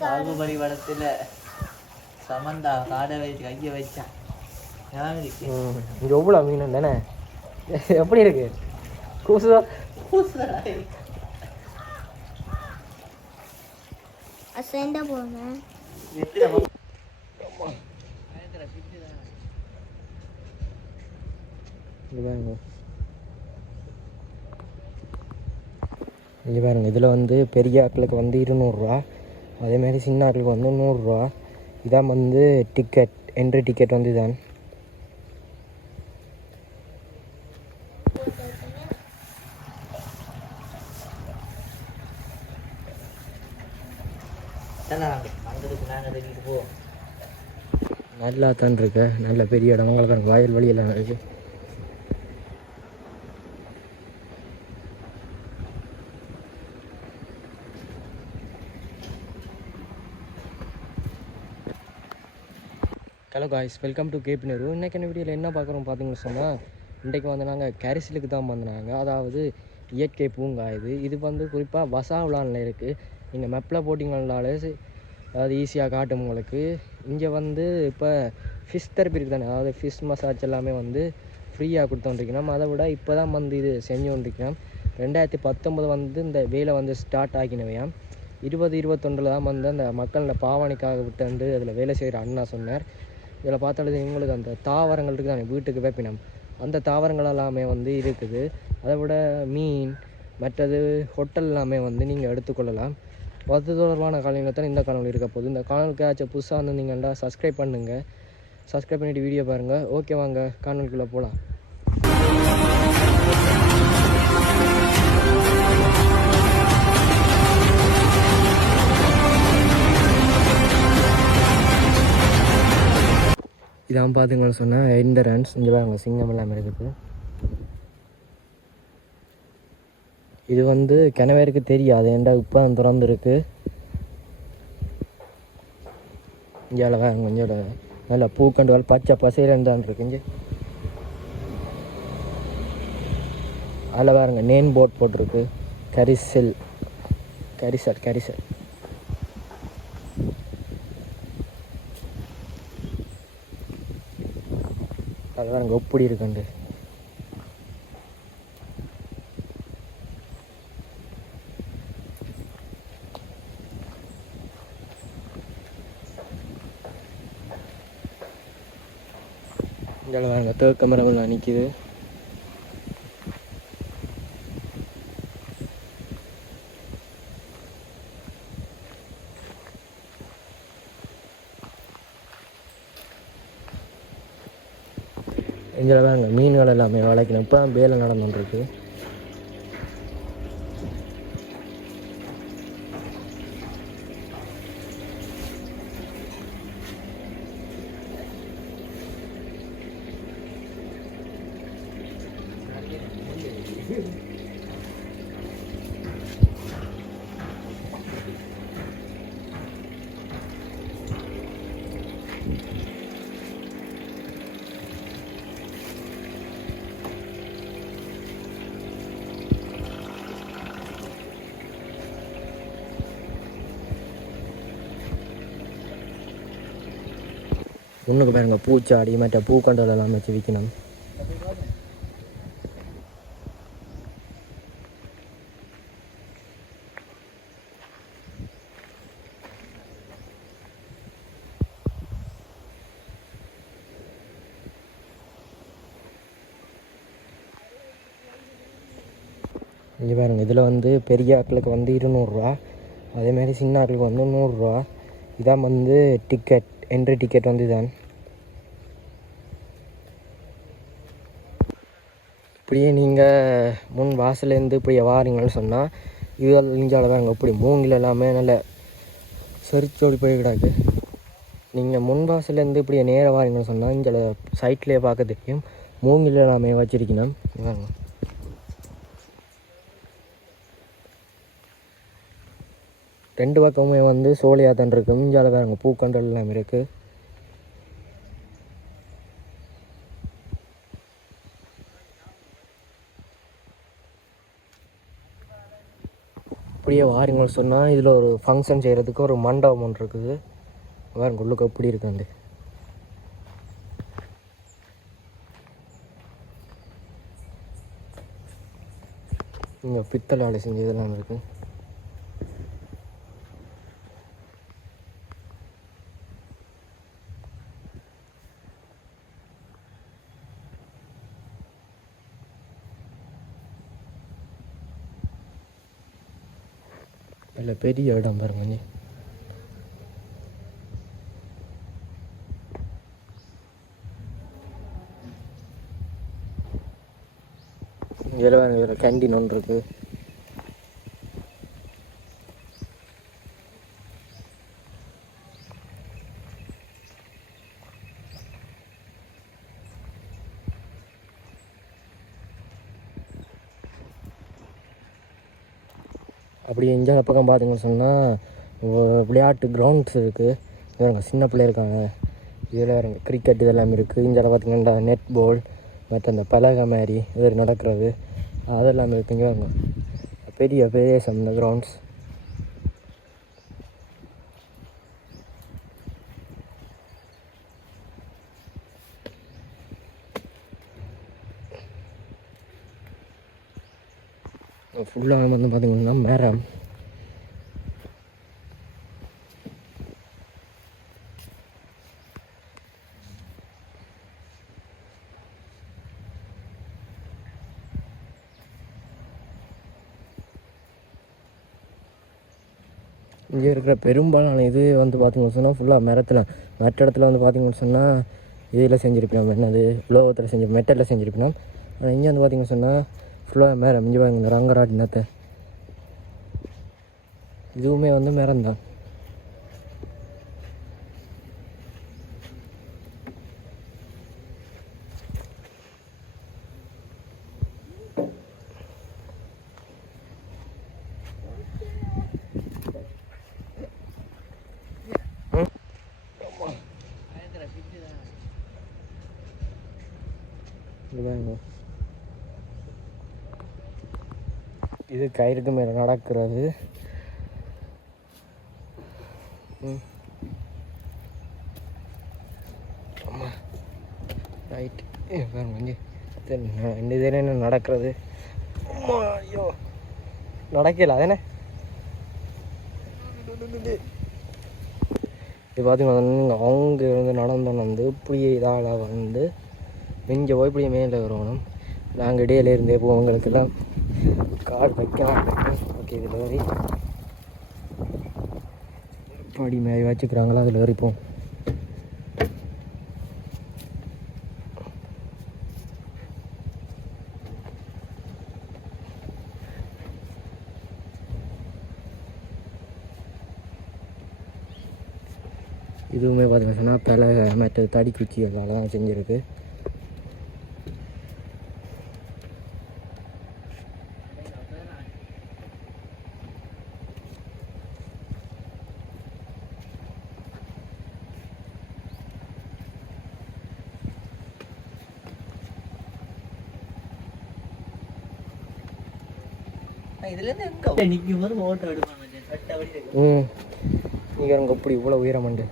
பாகுபலி படத்துல சமந்தா காடை வச்சு கையை வச்சான். இங்கே எவ்வளோ மீன் தானே எப்படி இருக்கு கூசுதா அசைண்டா போனேன். இங்கே பாருங்க, இதில் வந்து பெரிய ஆக்களுக்கு வந்து 200 அதேமாதிரி சின்ன ஆக்களுக்கு வந்து 100. இதான் வந்து டிக்கெட், என்ட்ரி டிக்கெட் வந்து இதான். நல்லா தான் இருக்கு, நல்ல பெரிய இடம். உங்களுக்கு வயல் வழியெல்லாம் இருக்கு. Hello guys, welcome to KP Nehru. இன்றைக்கி என்ன வீடியோவில் என்ன பார்க்குறோம் பார்த்தீங்கன்னு சொன்னால், இன்றைக்கு வந்து நாங்கள் கரிசலுக்கு தான் வந்தாங்க. அதாவது இயற்கை பூங்கா இது வந்து குறிப்பாக வசாவுலானில் இருக்குது. நீங்கள் மெப்பில் போட்டிங்கன்னாலே அதாவது ஈஸியாக காட்டும் உங்களுக்கு. இங்கே வந்து இப்போ ஃபிஷ் தெரப்பி இருக்குது தானே, அதாவது ஃபிஷ் மசாஜ் எல்லாமே வந்து ஃப்ரீயாக கொடுத்தோன்றிருக்கணும். அதை விட இப்போ தான் வந்து இது செஞ்சோன்றிருக்கணும். 2019 வந்து இந்த வேலை வந்து ஸ்டார்ட் ஆகினவையாம். 2021 தான் வந்து அந்த மக்களோட பாவனைக்காக விட்டு அதில் வேலை செய்கிற அண்ணா சொன்னார். இதில் பார்த்தாலும் எங்களுக்கு அந்த தாவரங்கள் இருக்குது தானே, வீட்டுக்கு வேப்பினம், அந்த தாவரங்கள் எல்லாமே வந்து இருக்குது. அதை விட மீன் மற்றது ஹோட்டல் எல்லாமே வந்து நீங்கள் எடுத்துக்கொள்ளலாம். அது தொடர்பான காலையில் தான் இந்த காணொலி இருக்க போகுது. இந்த காணொலிக்கு ஆச்சு புதுசாக வந்து நீங்கள்டா சப்ஸ்கிரைப் பண்ணுங்கள். சப்ஸ்கிரைப் பண்ணிவிட்டு வீடியோ பாருங்கள். ஓகே, வாங்க காணொலிக்குள்ளே போகலாம். இதான் பார்த்திங்கன்னு சொன்னால் என்ட்ரன்ஸ். இங்கே பாருங்க, சிங்கம் எல்லாமே இருக்குது. இது வந்து கிணவேருக்கு தெரியாது, ஏன்டா இப்போ திறந்துருக்கு. இங்கே வேறு கொஞ்சம் நல்லா பூக்கண்டுகள் பச்சை பசையிலன்னு தான் இருக்கு. இங்கே அதில் பாருங்க நேம் போர்ட் போட்டிருக்கு, கரிசல். அது பாருங்க எப்படி இருக்குண்டு. இங்கே பாருங்க தேக்க மரங்கள்லாம் நிற்கிது. இங்கே பாருங்க மீன்கள் எல்லாமே வளைக்கணும். இப்போ தான் வேலை நடந்துருக்கு. முன்னுக்கு பாருங்க பூச்சாடி மற்ற பூக்கண்டல் எல்லாம் வச்சு விற்கணும். இங்கே பாருங்க, இதில் வந்து பெரிய ஆக்களுக்கு வந்து 200, அதேமாதிரி சின்ன ஆக்களுக்கு வந்து 100. இதான் வந்து டிக்கெட், என்ட்ரி டிக்கெட் வந்து இதான். இப்படியே நீங்கள் முன் வாசலேருந்து இப்படியே வாரீங்கன்னு சொன்னால் இது இஞ்சால் தாங்க இப்படி மூங்கில் எல்லாமே நல்ல செரிச்சோடி போய் கிடாது. நீங்கள் முன் வாசலேருந்து இப்படியே நேராக வாரீங்கன்னு சொன்னால் இங்கே சைட்லேயே பார்க்க தெரியும் மூங்கில் எல்லாமே வச்சிருக்கணும். வாங்க, ரெண்டு பக்கமுமே வந்து சோழியாக தான் இருக்கும். இஞ்சால் பாருங்க பூக்கண்டல் எல்லாமே இருக்குது. அப்படியே வாருங்கன்னு சொன்னால் இதில் ஒரு ஃபங்க்ஷன் செய்கிறதுக்கு ஒரு மண்டபம் ஒன்று இருக்குது. வாருங்க உள்ளுக்கு எப்படி இருக்காண்டு. இங்கே பித்தளால் செஞ்சதெல்லாம் இருக்குது. நல்ல பெரிய இடம் பாருங்க. இதில் வேறு வேறு கேண்டீன் ஒன்று இருக்குது. அப்படி இந்த பக்கம் பார்த்தீங்கன்னு சொன்னால் விளையாட்டு கிரவுண்ட்ஸ் இருக்குது. இவங்க சின்ன பிள்ளை இருக்காங்க. இதில் இருங்க கிரிக்கெட் இதெல்லாம் இருக்குது. இந்த பார்த்திங்கன்னா நெட் பால் மற்ற அந்த பலகை மாதிரி இது நடக்கிறது அதெல்லாம் இருக்குங்க. அவங்க பெரிய பெரிய இந்த கிரவுண்ட்ஸ். ஃபுல்லாக வந்து பார்த்திங்கன்னா மரம். இங்கே இருக்கிற பெரும்பாலான இது வந்து பார்த்திங்கன்னு சொன்னால் ஃபுல்லாக மரத்தில் மற்ற இடத்துல வந்து பார்த்திங்கன்னு சொன்னால் இதில் செஞ்சுருப்போம். என்னது உலோகத்தில் செஞ்சு மெட்டலில் செஞ்சுருப்போம். ஆனால் இங்கே வந்து பார்த்திங்கன்னு சொன்னால் ஃபுல்லாக மரம். இங்கே பாருங்க இந்த ரங்கராட்டினத்தை இதுவுமே வந்து மரம் தான். இது கயிறுக்கு மேலே நடக்கிறது. ரைட் பாருங்க இந்த இதில் என்ன நடக்கிறது. ஐயோ நடக்கல அதானே. இது பார்த்திங்கன்னா அவங்க வந்து நடந்தோன்னு வந்து இப்படியே இதால் வந்து இங்கே போய் இப்படியே மேலே வரணும். நாங்கள் இடையில இருந்தே போவங்களுக்கெல்லாம் கார் வைக்கலாம். ஓகே இதில் வரி படி மேலே வச்சுக்கிறாங்களா அதில் வரைப்போம். இதுவுமே பார்த்தீங்கன்னா பல மற்ற தடி குச்சிகளால் செஞ்சுருக்கு. நீங்கள் அங்கே இப்படி இவ்வளோ உயரமண்டு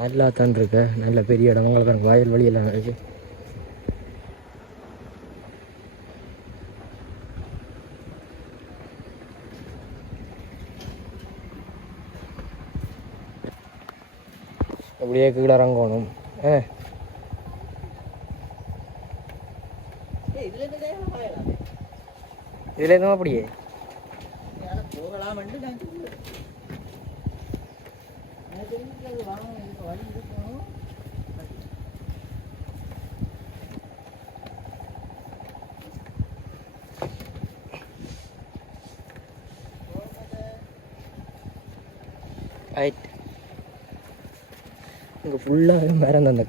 நல்லா தான் இருக்கு. நல்ல பெரிய இடம். உங்களுக்கு வயல் வழியெல்லாம் இருக்கு. அப்படியே கீழே இறங்கணும். இதில் எதுவும் அப்படியே ரைட். இங்கே ஃபுல்லாக மரம் அந்த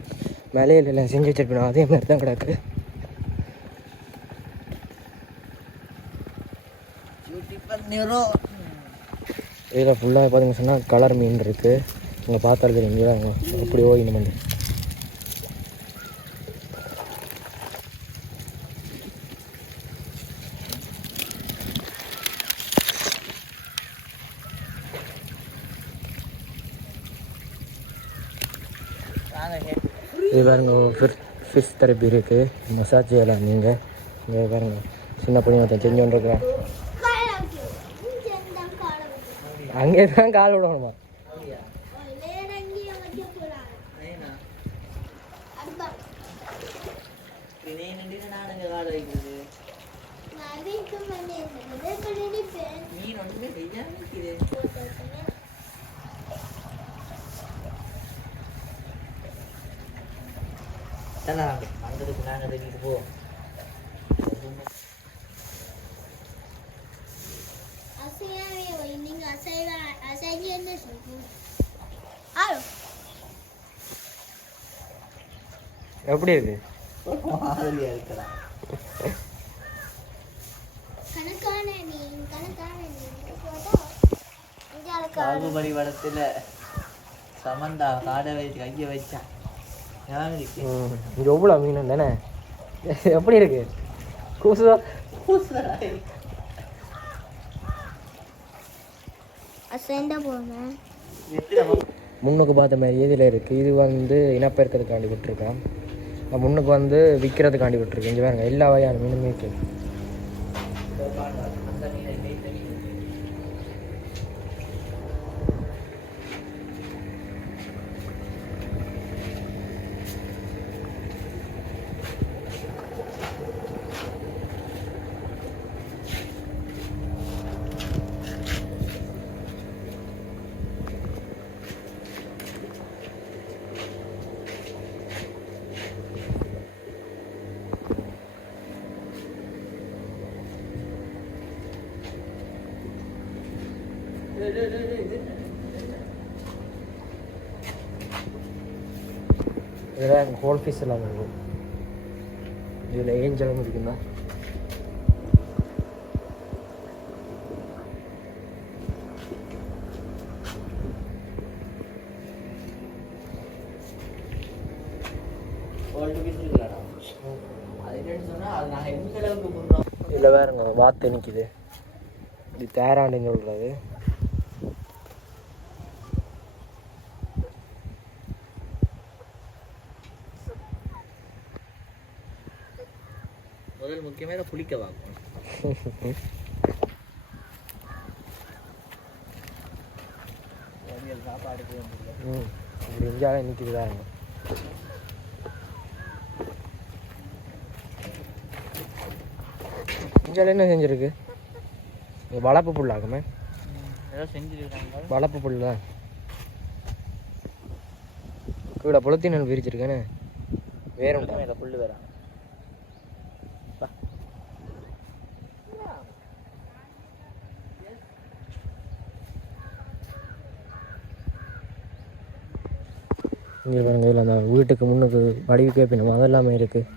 மலையில எல்லாம் செஞ்சு வச்சிருப்பேன். அதே மாதிரி தான் கிடக்கு. இதில் ஃபுல்லாக பார்த்தீங்கன்னு சொன்னால் கலர் மீன் இருக்குது. இங்கே பார்த்தாலும் தெரியும். இங்கே எப்படி ஓடினு வந்து இது பாருங்க ஃபிஷ் தெரப்பி இருக்குது, மசாஜ் செய்யலாம் நீங்கள். இங்கே பாருங்க சின்ன பையன் ஒருத்தன் செஞ்சு கொண்டிருக்கிறான். அங்கே தான் கால் விடணுமா? அங்கதுக்கு நாங்கள் தள்ளிட்டு போவோம். எப்படி இருக்கு? மாதிரியா இருக்கலாம். பாகுபலி படத்துல சமந்தா காடை வச்சு கையை வச்சான். இங்கே எவ்வளோ மீன் தானே? எப்படி இருக்கு? கூசுதா? முன்னுக்கு பார்த்த மாதிரி இதில் இருக்குது. இது வந்து இனப்பெருக்கிறதுக்காண்டி விட்டுருக்கான். முன்னுக்கு வந்து விற்கிறதுக்காண்டி விட்டுருக்கு. இங்கே பாருங்க எல்லா வகையான மீனுமே இருக்குது. இதில் ஹோல் ஃபிஷ் எல்லாம் இருக்கும். இதில் ஏஞ்சலும் இருக்குண்ணா. இதில் வேறுங்க வாத்து நிற்கிது. இது தேராண்டுன்னு சொல்கிறது. முதல் முக்கியமாக புளிக்க வாங்கணும். சாப்பாடுக்கு இப்படி இந்தியாவே நிற்கிதுதான். இந்தியாவில் என்ன செஞ்சுருக்கு? வளர்ப்பு புல்லாக்குமே ஏதோ செஞ்சுருக்காங்க. வளர்ப்பு புல் தான். கீழே புலத்தினல் விரிச்சிருக்கேன்னு வேற மேலே புல் வேற. இங்கே பாருங்க, இதில் அந்த வீட்டுக்கு முன்னுக்கு வடிவு கேட்பினோம் அதெல்லாமே இருக்குது.